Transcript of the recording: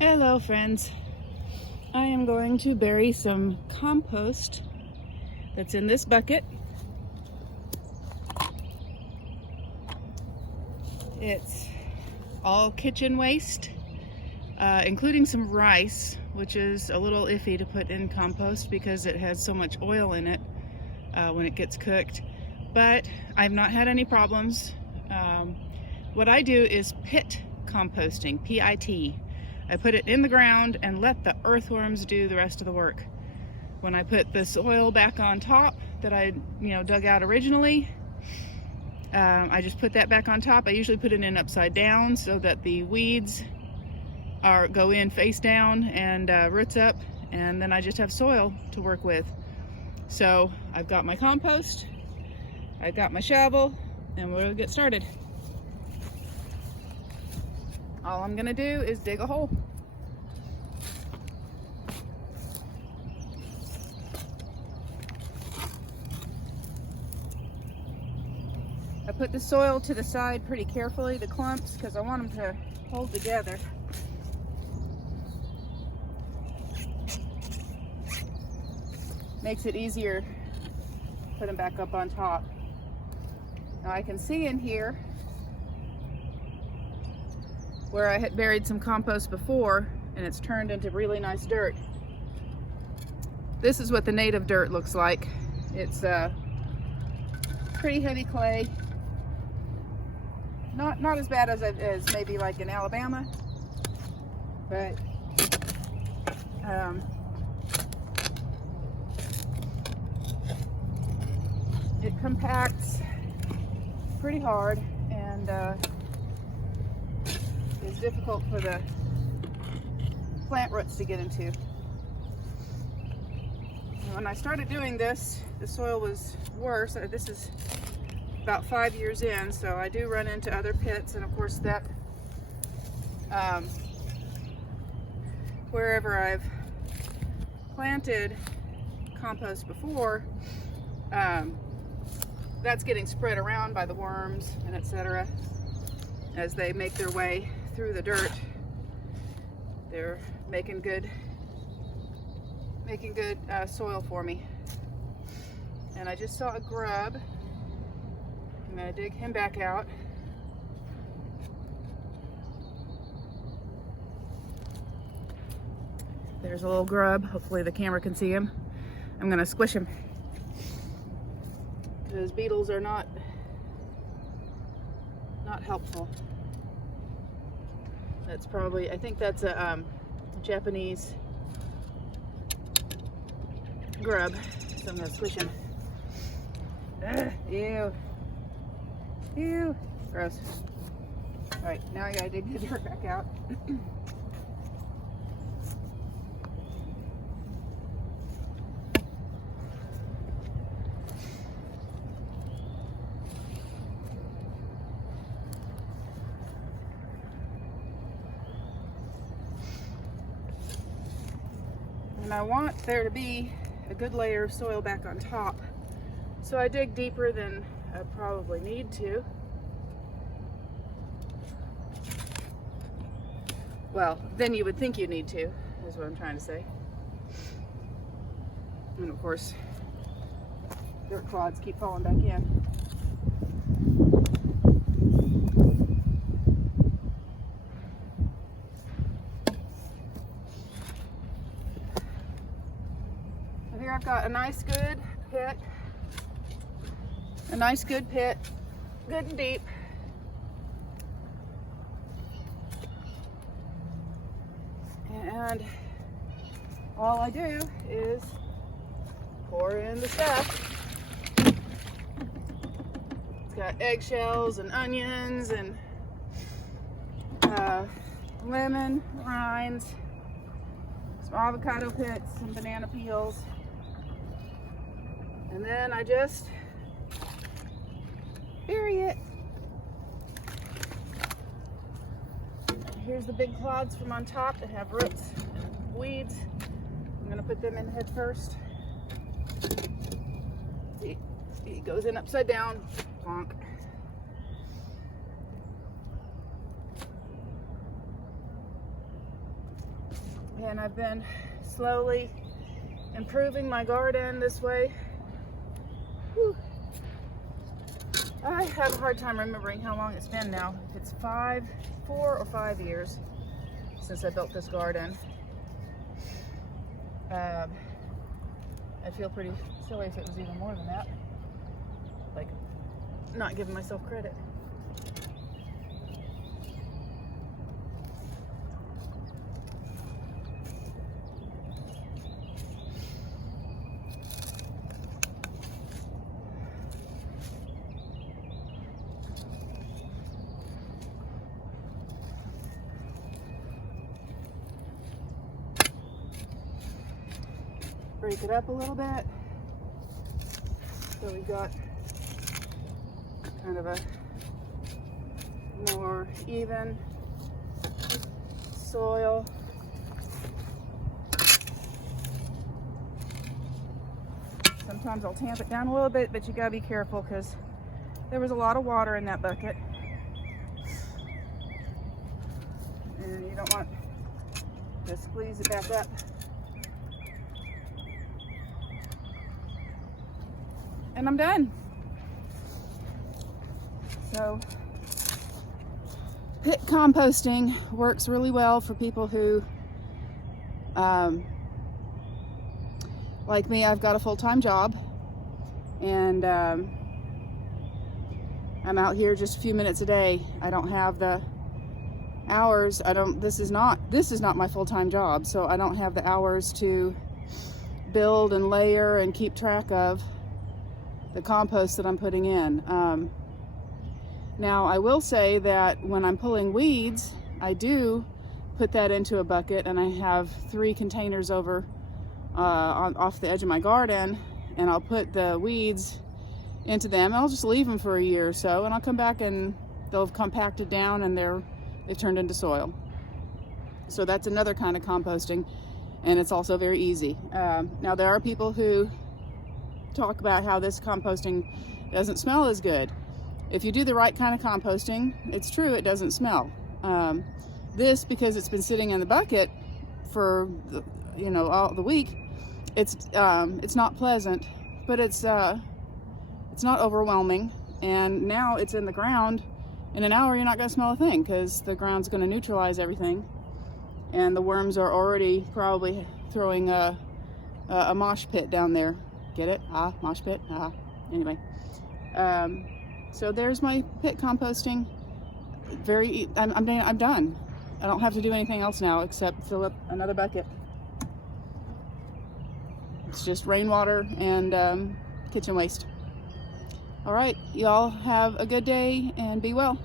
Hello friends, I am going to bury some compost that's in this bucket. It's all kitchen waste, including some rice, which is a little iffy to put in compost because it has so much oil in it when it gets cooked, but I've not had any problems. What I do is pit composting, P-I-T. I put it in the ground and let the earthworms do the rest of the work. When I put the soil back on top that I dug out originally, I just put that back on top. I usually put it in upside down so that the weeds go in face down and roots up, and then I just have soil to work with. So I've got my compost, I've got my shovel, and we'll get started. All I'm gonna do is dig a hole. I put the soil to the side pretty carefully, the clumps, because I want them to hold together. Makes it easier to put them back up on top. Now I can see in here where I had buried some compost before and it's turned into really nice dirt. This is what the native dirt looks like. It's pretty heavy clay. Not as bad as maybe like in Alabama, but it compacts pretty hard and is difficult for the plant roots to get into. And when I started doing this, the soil was worse. This is about 5 years in, so I do run into other pits, and of course that wherever I've planted compost before, that's getting spread around by the worms and etc. as they make their way through the dirt. They're making good soil for me. And I just saw a grub. I'm gonna dig him back out. There's a little grub. Hopefully the camera can see him. I'm gonna squish him, because beetles are not helpful. That's probably, I think that's a Japanese grub, so I'm gonna squish him. Ugh, ew. Ew. Gross. Alright, now I gotta dig the dirt back out. And I want there to be a good layer of soil back on top. So I dig deeper than I probably need to. Well, then you would think you need to, is what I'm trying to say. And of course, dirt clods keep falling back in. And here I've got a nice good pit. A nice good pit, good and deep. And all I do is pour in the stuff. It's got eggshells and onions and lemon rinds, some avocado pits, some banana peels. And then I just bury it. Here's the big clods from on top that have roots and weeds. I'm gonna put them in head first. See, it goes in upside down. Bonk. And I've been slowly improving my garden this way. Whew. I have a hard time remembering how long it's been now. If it's 4 or 5 years since I built this garden. I'd feel pretty silly if it was even more than that. Like, not giving myself credit. Break it up a little bit. So we've got kind of a more even soil. Sometimes I'll tamp it down a little bit, but you gotta be careful because there was a lot of water in that bucket. And you don't want to squeeze it back up. And I'm done. So pit composting works really well for people who, like me, I've got a full-time job, and I'm out here just a few minutes a day. I don't have the hours. This is not my full-time job, so I don't have the hours to build and layer and keep track of the compost that I'm putting in. Now I will say that when I'm pulling weeds, I do put that into a bucket, and I have 3 containers over off the edge of my garden, and I'll put the weeds into them. I'll just leave them for a year or so, and I'll come back and they'll have compacted down and they've turned into soil. So that's another kind of composting, and it's also very easy. Now there are people who talk about how this composting doesn't smell as good. If you do the right kind of composting, it's true, it doesn't smell. This, because it's been sitting in the bucket for all the week, it's not pleasant, but it's not overwhelming. And now it's in the ground. In an hour, you're not going to smell a thing because the ground's going to neutralize everything, and the worms are already probably throwing a mosh pit down there. Get it? Mosh pit. Anyway, so there's my pit composting. I'm done. I don't have to do anything else now except fill up another bucket. It's just rainwater and kitchen waste. All right, y'all have a good day and be well.